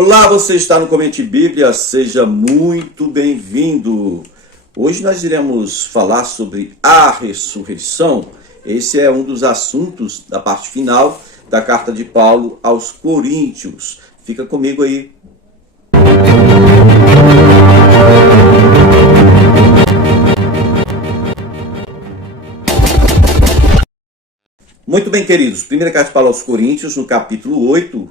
Olá, você está no Comente Bíblia, seja muito bem-vindo. Hoje nós iremos falar sobre a ressurreição. Esse é um dos assuntos da parte final da carta de Paulo aos Coríntios. Fica comigo aí. Muito bem, queridos. Primeira carta de Paulo aos Coríntios, no capítulo 8.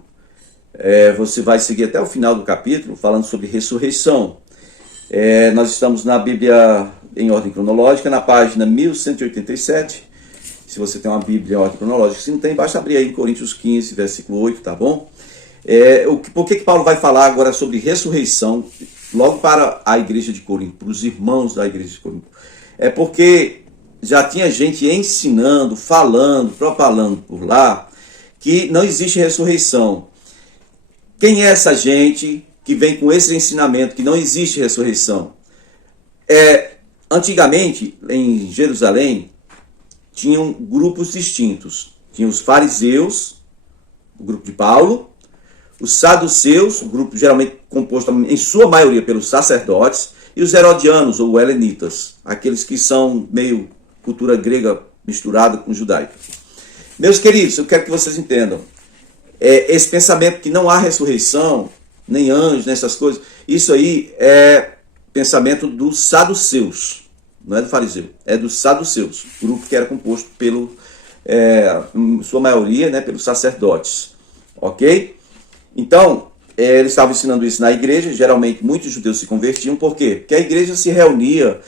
Você vai seguir até o final do capítulo, falando sobre ressurreição. Nós estamos na Bíblia em ordem cronológica, na página 1187. Se você tem uma Bíblia em ordem cronológica, se não tem, basta abrir aí em Coríntios 15, versículo 8, tá bom? Por que Paulo vai falar agora sobre ressurreição, logo para a igreja de Corinto, para os irmãos da igreja de Corinto? É porque já tinha gente ensinando, falando, propalando por lá, que não existe ressurreição. Quem é essa gente que vem com esse ensinamento que não existe ressurreição? Antigamente, em Jerusalém, tinham grupos distintos. Tinha os fariseus, o grupo de Paulo, os saduceus, o grupo geralmente composto em sua maioria pelos sacerdotes, e os herodianos ou helenitas, aqueles que são meio cultura grega misturada com judaica. Meus queridos, eu quero que vocês entendam. Esse pensamento que não há ressurreição, nem anjos, nessas coisas, isso aí é pensamento dos saduceus, não é do fariseu, é dos saduceus, grupo que era composto pelo, em sua maioria, né, pelos sacerdotes, ok? Então, eles estavam ensinando isso na igreja, geralmente muitos judeus se convertiam, por quê? Porque a igreja se reunia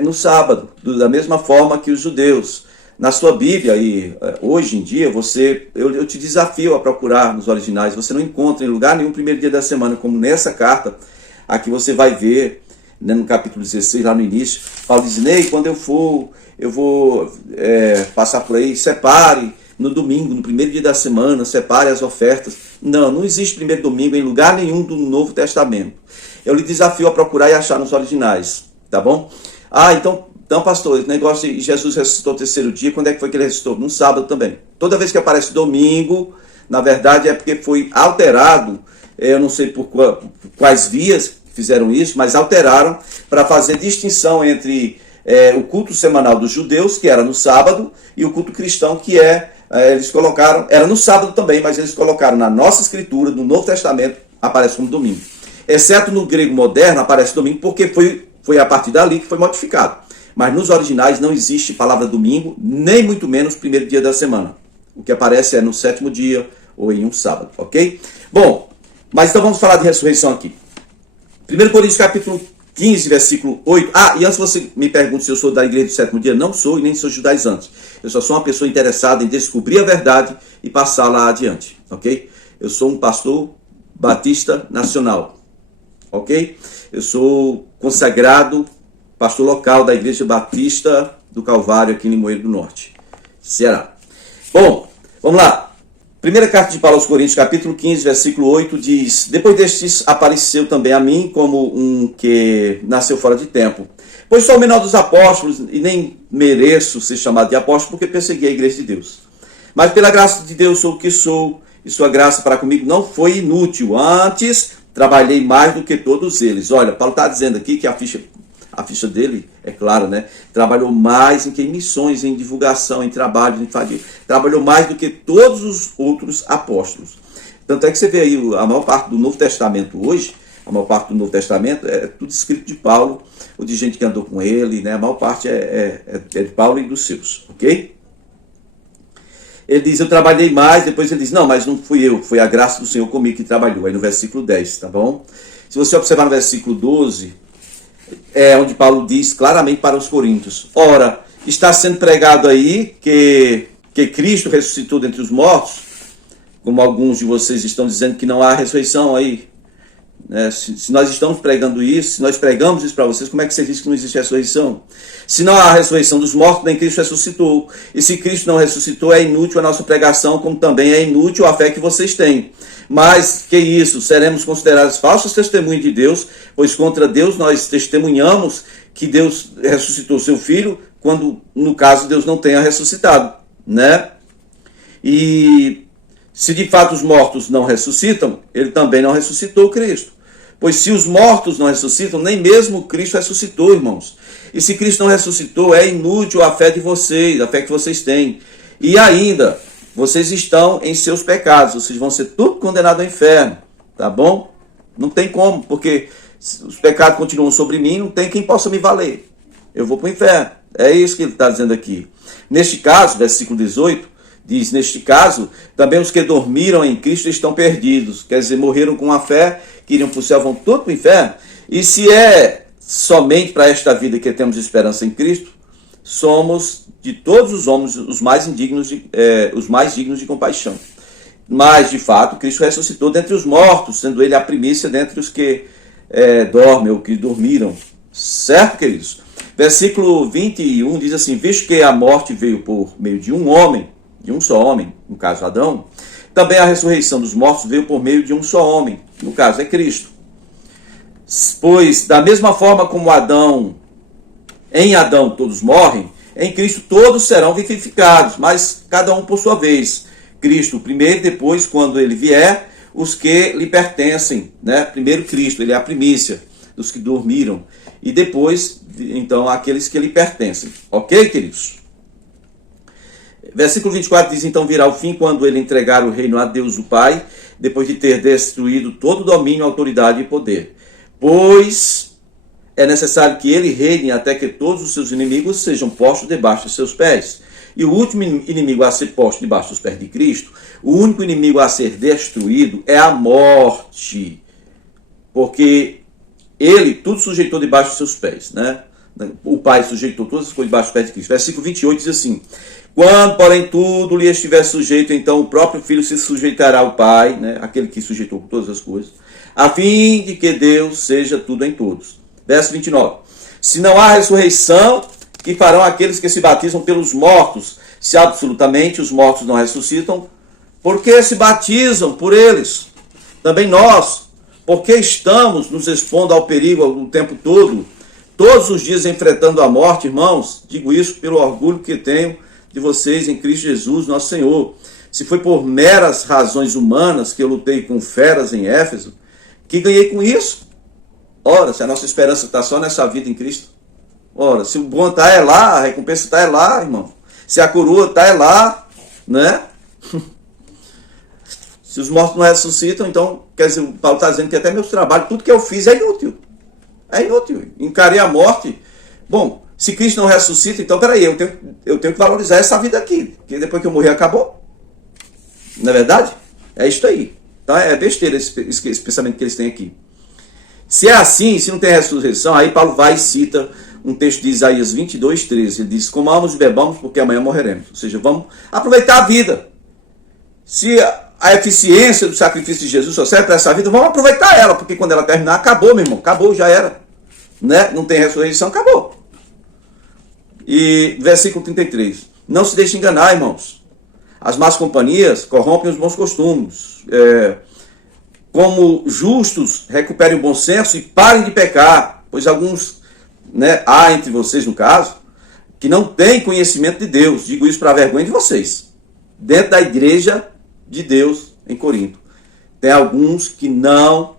no sábado, da mesma forma que os judeus. Na sua Bíblia, e hoje em dia, eu te desafio a procurar nos originais, você não encontra em lugar nenhum primeiro dia da semana, como nessa carta, aqui você vai ver, né, no capítulo 16, lá no início, Paulo diz, Ney, quando eu vou passar por aí, separe no domingo, no primeiro dia da semana, separe as ofertas. Não existe primeiro domingo em lugar nenhum do Novo Testamento. Eu lhe desafio a procurar e achar nos originais, tá bom? Então, pastor, esse negócio de Jesus ressuscitou no terceiro dia, quando é que foi que ele ressuscitou? No sábado também. Toda vez que aparece domingo, na verdade é porque foi alterado, eu não sei por quais vias fizeram isso, mas alteraram para fazer distinção entre o culto semanal dos judeus, que era no sábado, e o culto cristão, que eles colocaram, era no sábado também, mas eles colocaram na nossa escritura, no Novo Testamento, aparece como domingo. Exceto no grego moderno, aparece domingo, porque foi a partir dali que foi modificado. Mas nos originais não existe palavra domingo, nem muito menos primeiro dia da semana. O que aparece é no sétimo dia ou em um sábado, ok? Bom, mas então vamos falar de ressurreição aqui. 1 Coríntios capítulo 15, versículo 8. E antes você me pergunta se eu sou da igreja do sétimo dia, não sou e nem sou judaizante. Eu só sou uma pessoa interessada em descobrir a verdade e passá-la adiante, ok? Eu sou um pastor batista nacional, ok? Eu sou consagrado pastor local da Igreja Batista do Calvário, aqui em Limoeiro do Norte, Ceará. Bom, vamos lá. Primeira carta de Paulo aos Coríntios, capítulo 15, versículo 8, diz: Depois destes apareceu também a mim como um que nasceu fora de tempo. Pois sou o menor dos apóstolos e nem mereço ser chamado de apóstolo porque persegui a igreja de Deus. Mas pela graça de Deus sou o que sou e sua graça para comigo não foi inútil. Antes, trabalhei mais do que todos eles. Olha, Paulo está dizendo aqui que a ficha dele, é claro, né? Trabalhou mais em missões, em divulgação, em trabalho, trabalhou mais do que todos os outros apóstolos. Tanto é que você vê aí a maior parte do Novo Testamento hoje, a maior parte do Novo Testamento é tudo escrito de Paulo, ou de gente que andou com ele, né? A maior parte é de Paulo e dos seus, ok? Ele diz, eu trabalhei mais, depois ele diz, não, mas não fui eu, foi a graça do Senhor comigo que trabalhou, aí no versículo 10, tá bom? Se você observar no versículo 12, onde Paulo diz claramente para os coríntios, ora, está sendo pregado aí que Cristo ressuscitou dentre os mortos, como alguns de vocês estão dizendo que não há ressurreição aí. Se nós estamos pregando isso, se nós pregamos isso para vocês, como é que você diz que não existe ressurreição? Se não há ressurreição dos mortos, nem Cristo ressuscitou. E se Cristo não ressuscitou, é inútil a nossa pregação, como também é inútil a fé que vocês têm. Mas, que isso, seremos considerados falsos testemunhos de Deus, pois contra Deus nós testemunhamos que Deus ressuscitou seu Filho, quando, no caso, Deus não tenha ressuscitado, né? E Se de fato os mortos não ressuscitam, ele também não ressuscitou Cristo. Pois se os mortos não ressuscitam, nem mesmo Cristo ressuscitou, irmãos. E se Cristo não ressuscitou, é inútil a fé de vocês, a fé que vocês têm. E ainda, vocês estão em seus pecados, vocês vão ser tudo condenados ao inferno, tá bom? Não tem como, porque os pecados continuam sobre mim, não tem quem possa me valer. Eu vou para o inferno. É isso que ele está dizendo aqui. Neste caso, versículo 18, diz, neste caso, também os que dormiram em Cristo estão perdidos. Quer dizer, morreram com a fé, que iriam para o céu, vão todo para o inferno. E se é somente para esta vida que temos esperança em Cristo, somos de todos os homens os mais dignos de compaixão. Mas, de fato, Cristo ressuscitou dentre os mortos, sendo ele a primícia dentre os que dormem ou que dormiram. Certo, queridos? Versículo 21 diz assim, visto que a morte veio por meio de um homem, de um só homem, no caso Adão, também a ressurreição dos mortos veio por meio de um só homem, no caso é Cristo. Pois, da mesma forma como em Adão todos morrem, em Cristo todos serão vivificados, mas cada um por sua vez. Cristo primeiro, depois, quando ele vier, os que lhe pertencem, né? Primeiro Cristo, ele é a primícia dos que dormiram, e depois, então, aqueles que lhe pertencem. Ok, queridos? Versículo 24 diz, então virá o fim quando ele entregar o reino a Deus o Pai, depois de ter destruído todo domínio, autoridade e poder. Pois é necessário que ele reine até que todos os seus inimigos sejam postos debaixo de seus pés. E o último inimigo a ser posto debaixo dos pés de Cristo, o único inimigo a ser destruído é a morte. Porque ele tudo sujeitou debaixo dos seus pés, né? O Pai sujeitou todas as coisas debaixo dos pés de Cristo. Versículo 28 diz assim, quando, porém, tudo lhe estiver sujeito, então o próprio Filho se sujeitará ao Pai, né? Aquele que sujeitou todas as coisas, a fim de que Deus seja tudo em todos. Verso 29. Se não há ressurreição, que farão aqueles que se batizam pelos mortos? Se absolutamente os mortos não ressuscitam, por que se batizam por eles? Também nós, porque estamos nos expondo ao perigo o tempo todo, todos os dias enfrentando a morte, irmãos, digo isso pelo orgulho que tenho de vocês em Cristo Jesus, nosso Senhor. Se foi por meras razões humanas que eu lutei com feras em Éfeso, que ganhei com isso? Ora, se a nossa esperança está só nessa vida em Cristo. Ora, se o bom está lá, a recompensa está lá, irmão. Se a coroa está lá, né? Se os mortos não ressuscitam, então, quer dizer, o Paulo está dizendo que até meus trabalhos, tudo que eu fiz é inútil. É inútil. Encarei a morte. Bom, se Cristo não ressuscita, então, peraí, eu tenho que valorizar essa vida aqui. Porque depois que eu morrer, acabou. Não é verdade? É isso aí. Então, é besteira esse pensamento que eles têm aqui. Se é assim, se não tem ressurreição, aí Paulo vai e cita um texto de Isaías 22, 13. Ele diz, comamos e bebamos porque amanhã morreremos. Ou seja, vamos aproveitar a vida. Se a eficiência do sacrifício de Jesus só serve para essa vida, vamos aproveitar ela, porque quando ela terminar, acabou, meu irmão. Acabou, já era. Né? Não tem ressurreição, acabou. E versículo 33. Não se deixe enganar, irmãos. As más companhias corrompem os bons costumes. Como justos, recuperem o bom senso e parem de pecar, pois alguns, né, há entre vocês, no caso, que não têm conhecimento de Deus. Digo isso para a vergonha de vocês. Dentro da igreja de Deus em Corinto, tem alguns que não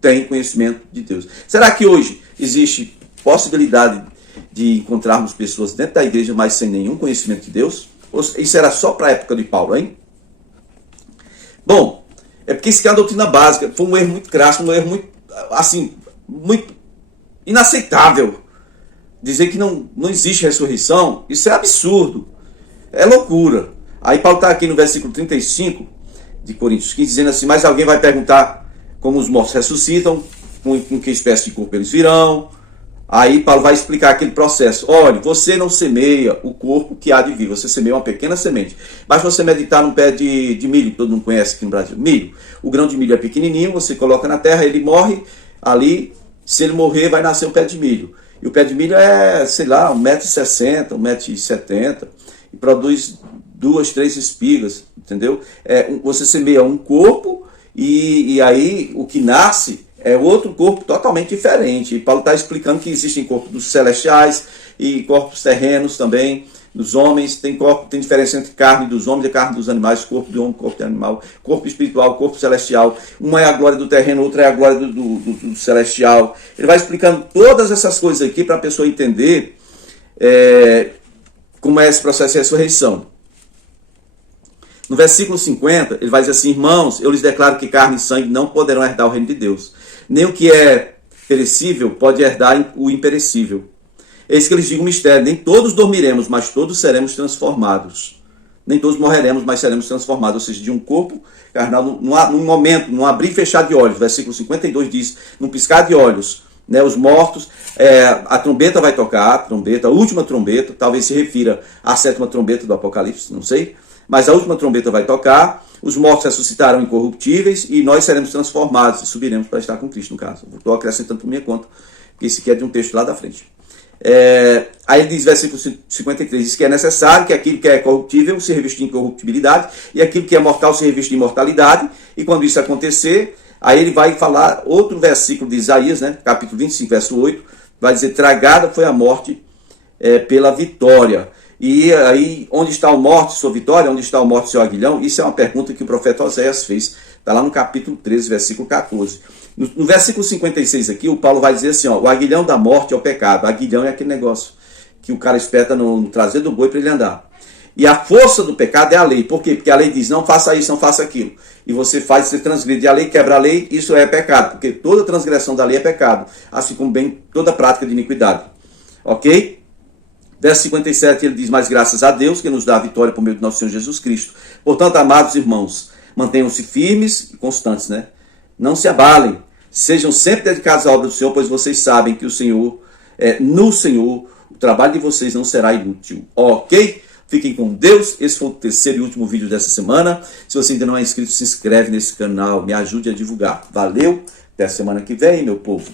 têm conhecimento de Deus. Será que hoje existe possibilidade de encontrarmos pessoas dentro da igreja, mas sem nenhum conhecimento de Deus? Ou isso era só para a época de Paulo, hein? Bom, é porque isso aqui é a doutrina básica. Foi um erro muito crasso, um erro muito, assim, muito inaceitável. Dizer que não existe ressurreição, isso é absurdo. É loucura. Aí Paulo está aqui no versículo 35 de Coríntios 15, dizendo assim, mas alguém vai perguntar como os mortos ressuscitam, com que espécie de corpo eles virão. Aí Paulo vai explicar aquele processo. Olha, você não semeia o corpo que há de vir, você semeia uma pequena semente. Basta você meditar num pé de milho, que todo mundo conhece aqui no Brasil. Milho. O grão de milho é pequenininho, você coloca na terra, ele morre ali. Se ele morrer, vai nascer um pé de milho. E o pé de milho é, sei lá, 1,60 m, 1,70 m, e produz 2, 3 espigas, entendeu? Você semeia um corpo e aí o que nasce é outro corpo totalmente diferente. E Paulo está explicando que existem corpos celestiais e corpos terrenos também, dos homens, tem diferença entre carne dos homens e carne dos animais, corpo de homem, corpo de animal, corpo espiritual, corpo celestial. Uma é a glória do terreno, outra é a glória do celestial. Ele vai explicando todas essas coisas aqui para a pessoa entender como é esse processo de ressurreição. No versículo 50, ele vai dizer assim: irmãos, eu lhes declaro que carne e sangue não poderão herdar o reino de Deus. Nem o que é perecível pode herdar o imperecível. Eis que eu lhes digo um mistério: nem todos dormiremos, mas todos seremos transformados. Nem todos morreremos, mas seremos transformados. Ou seja, de um corpo carnal, num momento, num abrir e fechar de olhos. Versículo 52 diz: num piscar de olhos, né, os mortos, a trombeta vai tocar, a última trombeta, talvez se refira à 7ª trombeta do Apocalipse, não sei. Mas a última trombeta vai tocar, os mortos ressuscitarão incorruptíveis e nós seremos transformados e subiremos para estar com Cristo, no caso. Estou acrescentando por minha conta, porque isso aqui é de um texto lá da frente. Aí ele diz, versículo 53, diz que é necessário que aquilo que é corruptível se revista em incorruptibilidade e aquilo que é mortal se revista em imortalidade. E quando isso acontecer, aí ele vai falar outro versículo de Isaías, né, capítulo 25, verso 8, vai dizer: tragada foi a morte pela vitória. E aí, onde está o morte, sua vitória? Onde está o morte, seu aguilhão? Isso é uma pergunta que o profeta Oséias fez. Está lá no capítulo 13, versículo 14. No versículo 56 aqui, o Paulo vai dizer assim, ó: o aguilhão da morte é o pecado. O aguilhão é aquele negócio que o cara espeta no traseiro do boi para ele andar. E a força do pecado é a lei. Por quê? Porque a lei diz: não faça isso, não faça aquilo. E você faz, você transgride a lei, quebra a lei, isso é pecado. Porque toda transgressão da lei é pecado. Assim como bem toda prática de iniquidade. Ok? Verso 57, ele diz: mas graças a Deus que nos dá a vitória por meio de nosso Senhor Jesus Cristo. Portanto, amados irmãos, mantenham-se firmes e constantes, né? Não se abalem. Sejam sempre dedicados à obra do Senhor, pois vocês sabem que no Senhor, o trabalho de vocês não será inútil. Ok? Fiquem com Deus. Esse foi o terceiro e último vídeo dessa semana. Se você ainda não é inscrito, se inscreve nesse canal. Me ajude a divulgar. Valeu. Até a semana que vem, meu povo.